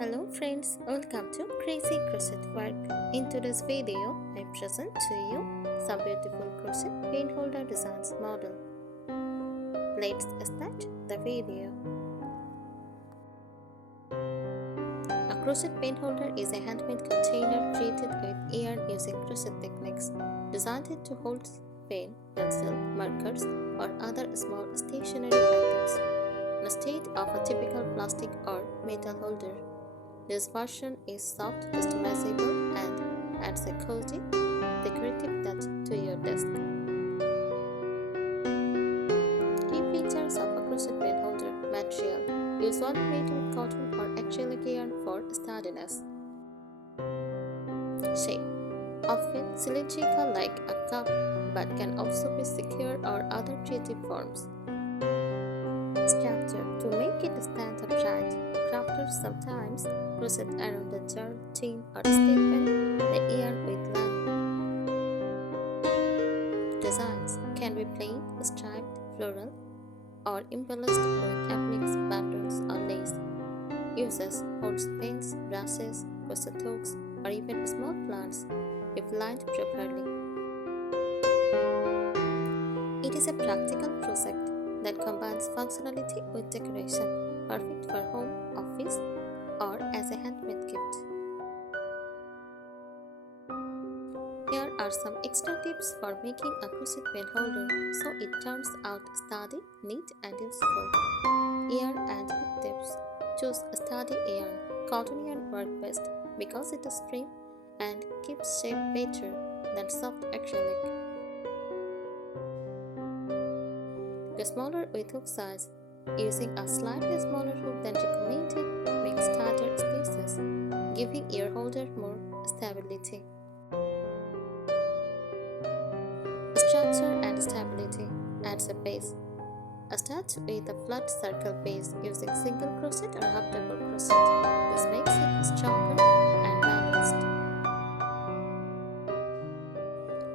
Hello friends, welcome to Crazy Crochet Work. In today's video, I present to you some beautiful crochet pin holder designs model. Let's start the video. A crochet pin holder is a handmade container created with yarn using crochet techniques, designed to hold pen, pencil, markers, or other small stationery items, instead of a typical plastic or metal holder. This version is soft, customizable, and adds a cozy, decorative touch to your desk. Key features of a crochet pin holder material: usually made with cotton or acrylic yarn for sturdiness. Shape: often cylindrical like a cup, but can also be secure or other creative forms. Structure: to make it stand upright, crafters sometimes crochet around the jar, tin, or stiffen the yarn with lining. Designs can be plain, striped, floral, or embellished with appliques, patterns, or lace. Uses: holds pens, brushes, crochet hooks, or even small plants if lined properly. It is a practical project that combines functionality with decoration, perfect for home, office, or as a handmade gift. Here are some extra tips for making a crochet pin holder so it turns out sturdy, neat, and useful. Yarn and hook tips: choose sturdy yarn. Cotton yarn works best because it is firm and keeps shape better than soft acrylic. Go smaller with hook size. Using a slightly smaller hook than recommended makes tighter spaces, giving your holder more stability. Structure and stability adds a base. Start with a flat circle base using single crochet or half double crochet. This makes it stronger and balanced.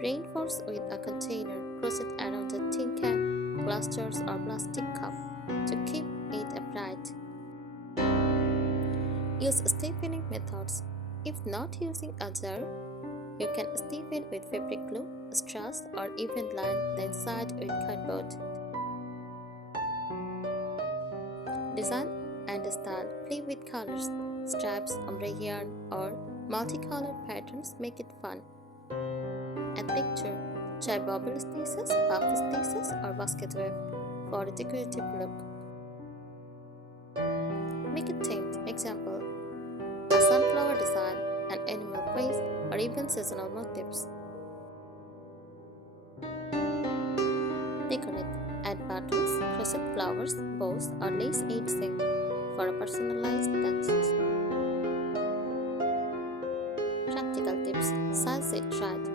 Reinforce with a container. Crochet around a tin can, glass jars, or plastic cup to keep it upright. Use stiffening methods. If not using a jar, you can stiffen with fabric glue, straws, or even line the inside with cardboard. Design and style: play with colors, stripes, ombre yarn, or multicolored patterns make it fun. And picture: try bobble stitches, puff stitches, or basket weave for a decorative look. Make it themed. Example: a sunflower design, an animal face, or even seasonal motifs. Decorate. Add buttons, crochet flowers, bows, or lace edging for a personalized touch. Practical tips: size it right.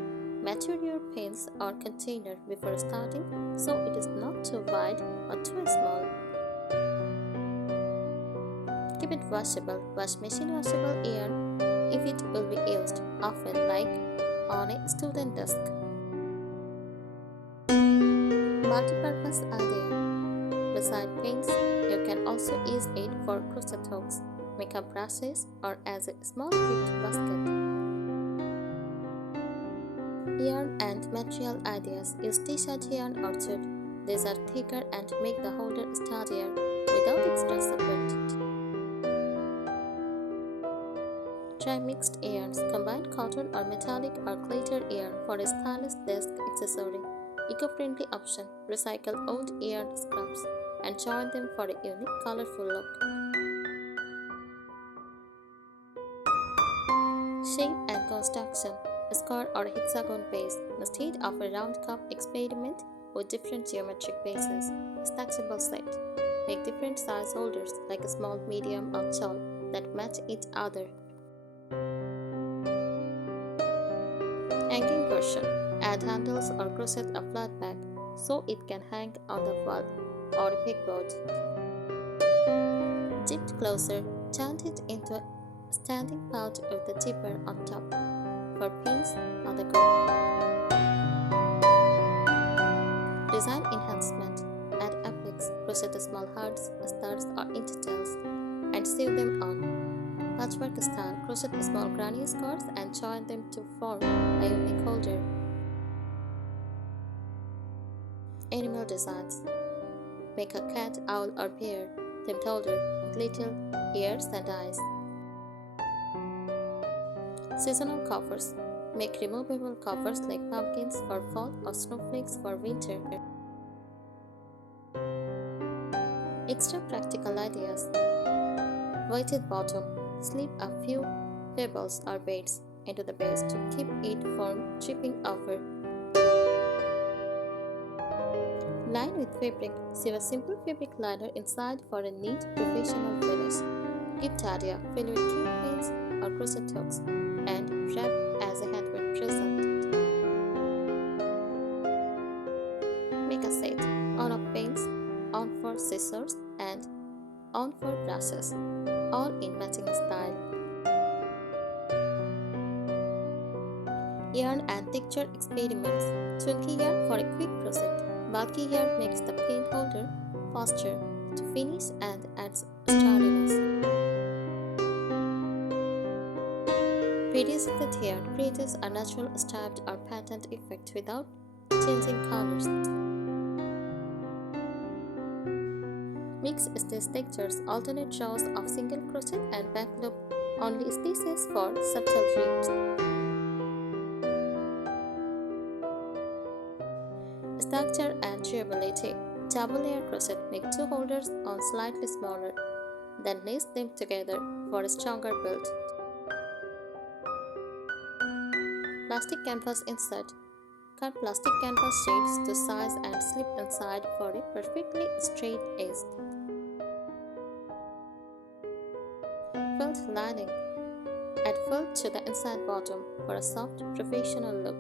Measure your pins or container before starting so it is not too wide or too small. Keep it washable. Wash machine washable yarn if it will be used often, like on a student desk. Multi-purpose idea: beside pins, you can also use it for crochet hooks, makeup brushes, or as a small gift basket. Yarn and material ideas: use t-shirt yarn or jute. These are thicker and make the holder sturdier without extra support. Try mixed yarns. Combine cotton or metallic or glitter yarn for a stylish desk accessory. Eco-friendly option: recycle old yarn scraps and join them for a unique, colorful look. Shape and construction: a square or hexagon base instead of a round cup. Experiment with different geometric bases. Stackable set: make different size holders like a small, medium, or tall that match each other. Hanging version: add handles or crochet a flat back so it can hang on the wall or a pegboard. Zipped closer: turn it into a standing pouch with the zipper on top for pins on the go. Design enhancement: add appliques, crochet small hearts, stars, or details, and sew them on. Patchwork style, crochet small granny scarves and join them to form a unique holder. Animal designs. Make a cat, owl or bear themed holder with little ears and eyes. Seasonal covers. Make removable covers like pumpkins for fall or snowflakes for winter. Extra practical ideas. Weighted bottom. Slip a few pebbles or beads into the base to keep it from tripping over. Line with fabric. Sew a simple fabric liner inside for a neat professional finish. Gift idea. Fill with cute pins or crochet hooks and wrap as a handmade present. Make a set. On of pins, on for scissors and on for brushes, all in matching style. Yarn and texture experiments. Chunky yarn for a quick project. Bulky yarn makes the pin holder faster to finish and adds sturdiness. Pre-stitched yarn creates a natural striped or patterned effect without changing colors. Mix stitch textures, alternate rows of single crochet and back loop only stitches for subtle rips. Structure and durability. Double layer crochet. Make two holders on slightly smaller, then nest them together for a stronger build. Plastic canvas insert. Cut plastic canvas sheets to size and slip inside for a perfectly straight edge. Felt lining. Add felt to the inside bottom for a soft, professional look.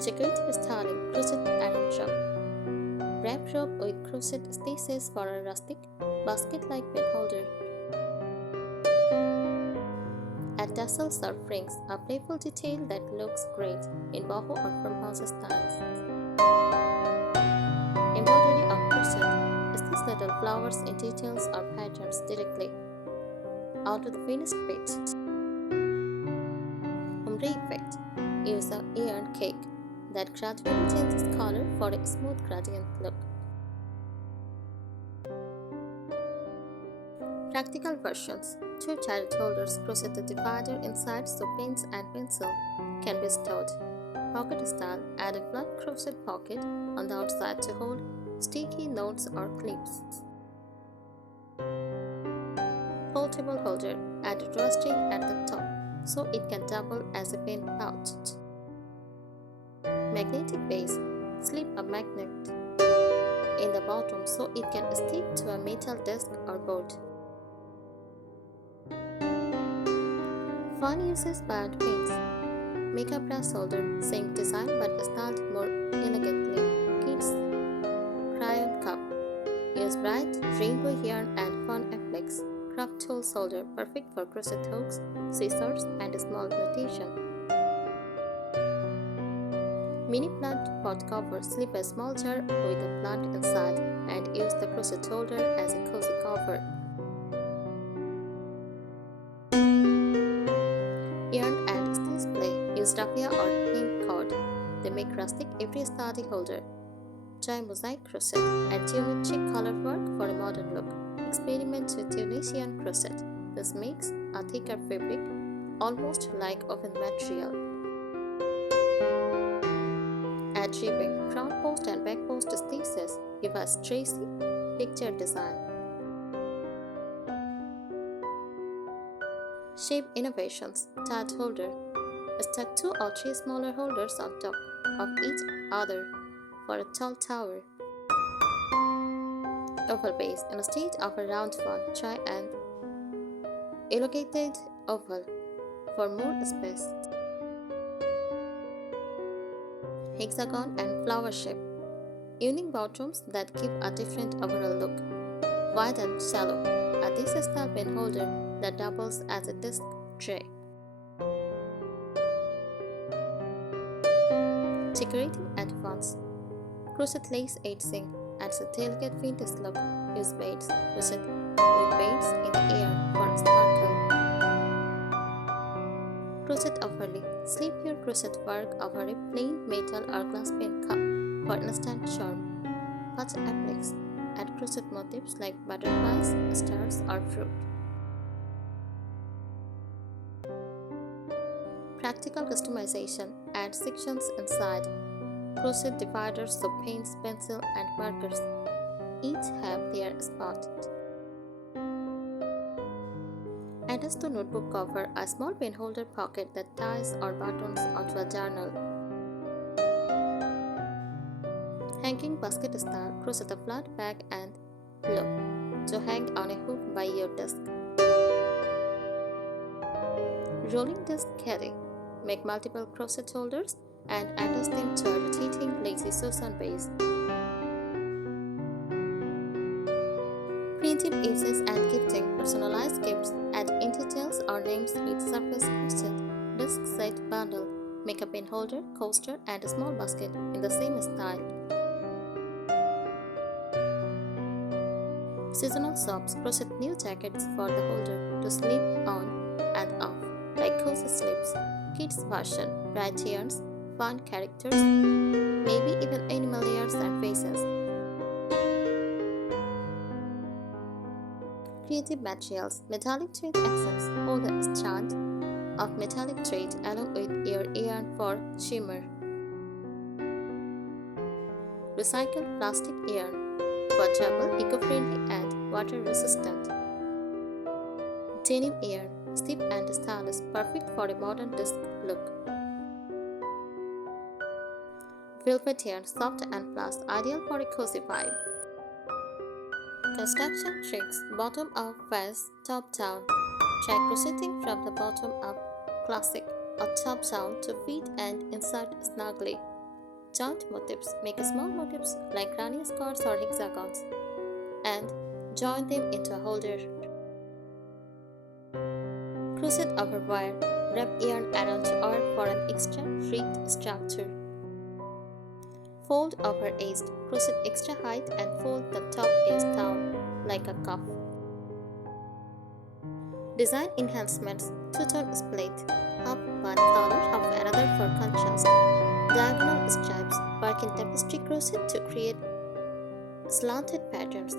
Decorative styling, crochet iron rope. Wrap rope with crochet stitches for a rustic, basket-like pen holder. Add tassels or rings, a playful detail that looks great in boho or farmhouse styles. Embroidery on crochet. Stitch little flowers in details or patterns directly onto the finished page. Ombre effect. Use a yarn cake that gradually changes color for a smooth gradient look. Practical versions. Two child holders. Crochet the divider inside so pens and pencil can be stored. Pocket style. Add a flat crochet pocket on the outside to hold sticky notes or clips. Foldable holder. Add a drawstring at the top so it can double as a pen pouch. Magnetic base. Slip a magnet in the bottom so it can stick to a metal desk or board. Fun uses band pins. Make a brass holder, same design but styled more elegantly. Kids crayon cup. Use bright rainbow yarn and fun appliques. Craft tools holder, perfect for crochet hooks, scissors, and small notation. Mini plant pot cover. Slip a small jar with a plant inside and use the crochet holder as a cozy cover. Yarn and stitch play. Use raffia or pink cord. They make rustic every study holder. Try mosaic crochet and geometric color work for a modern look. Experiment with Tunisian crochet. This makes a thicker fabric, almost like oven material. Add ribbing, front post and back post stitches. Give a Tracy picture design. Shape innovations. Tad holder. Stack 2 or 3 smaller holders on top of each other for a tall tower. Oval base. Instead of a round one, try an elongated oval for more space. Hexagon and flower shape. Unique bottoms that give a different overall look. Wide and shallow. A dish-style pen holder that doubles as a disc tray. Decorating advance. Crochet lace edging. adds a delicate vintage look. Use beads. Crochet with beads in the air for sparkle. Crochet overlay. Slip your crochet work over a plain metal or glass pen cup for instant charm. Patch appliques. Add crochet motifs like butterflies, stars, or fruit. Practical customization. Add sections inside. Crochet dividers so pens, pencil, and markers each have their spot. Attach to notebook cover a small pen holder pocket that ties or buttons onto a journal. Hanging basket style. Crochet a flat back and loop to hang on a hook by your desk. Rolling desk caddy. Make multiple crochet holders and attach them to a rotating lacy Susan base. Creative uses and gifting. Personalized gifts. Add in details or names with surface crochet. Desk set bundle. Make a pen holder, coaster, and a small basket in the same style. Seasonal socks. Crochet new jackets for the holder to slip on and off, like cozy slips. Kids version. Bright yarns, fun characters, maybe even animal ears and faces. Creative materials. Metallic thread accents. Hold a strand of metallic thread along with your yarn for shimmer. Recycled plastic yarn. Portable, eco-friendly, and water-resistant. Denim yarn. Stiff and stylish, perfect for a modern desk look. Velvet yarn, soft and plush, ideal for a cozy vibe. Construction tricks. Bottom up vase, top down. Try crocheting from the bottom up, classic, or top down to fit and insert snugly. Joint motifs. Make small motifs like granny squares or hexagons and join them into a holder. Crochet over wire. Wrap yarn around or for an extra rigged structure. Fold over edge. Crochet extra height and fold the top edge down like a cuff. Design enhancements. Two-tone split. Half one color, half another for contrast. Diagonal stripes. Work in tapestry crochet to create slanted patterns.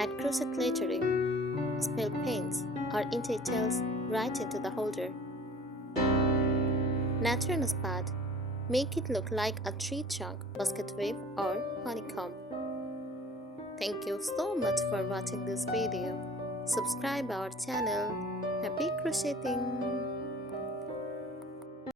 Add crochet lettering, spell paints, or details right into the holder. Natural spad. Make it look like a tree trunk, basket weave, or honeycomb. Thank you so much for watching this video. Subscribe our channel. Happy crocheting!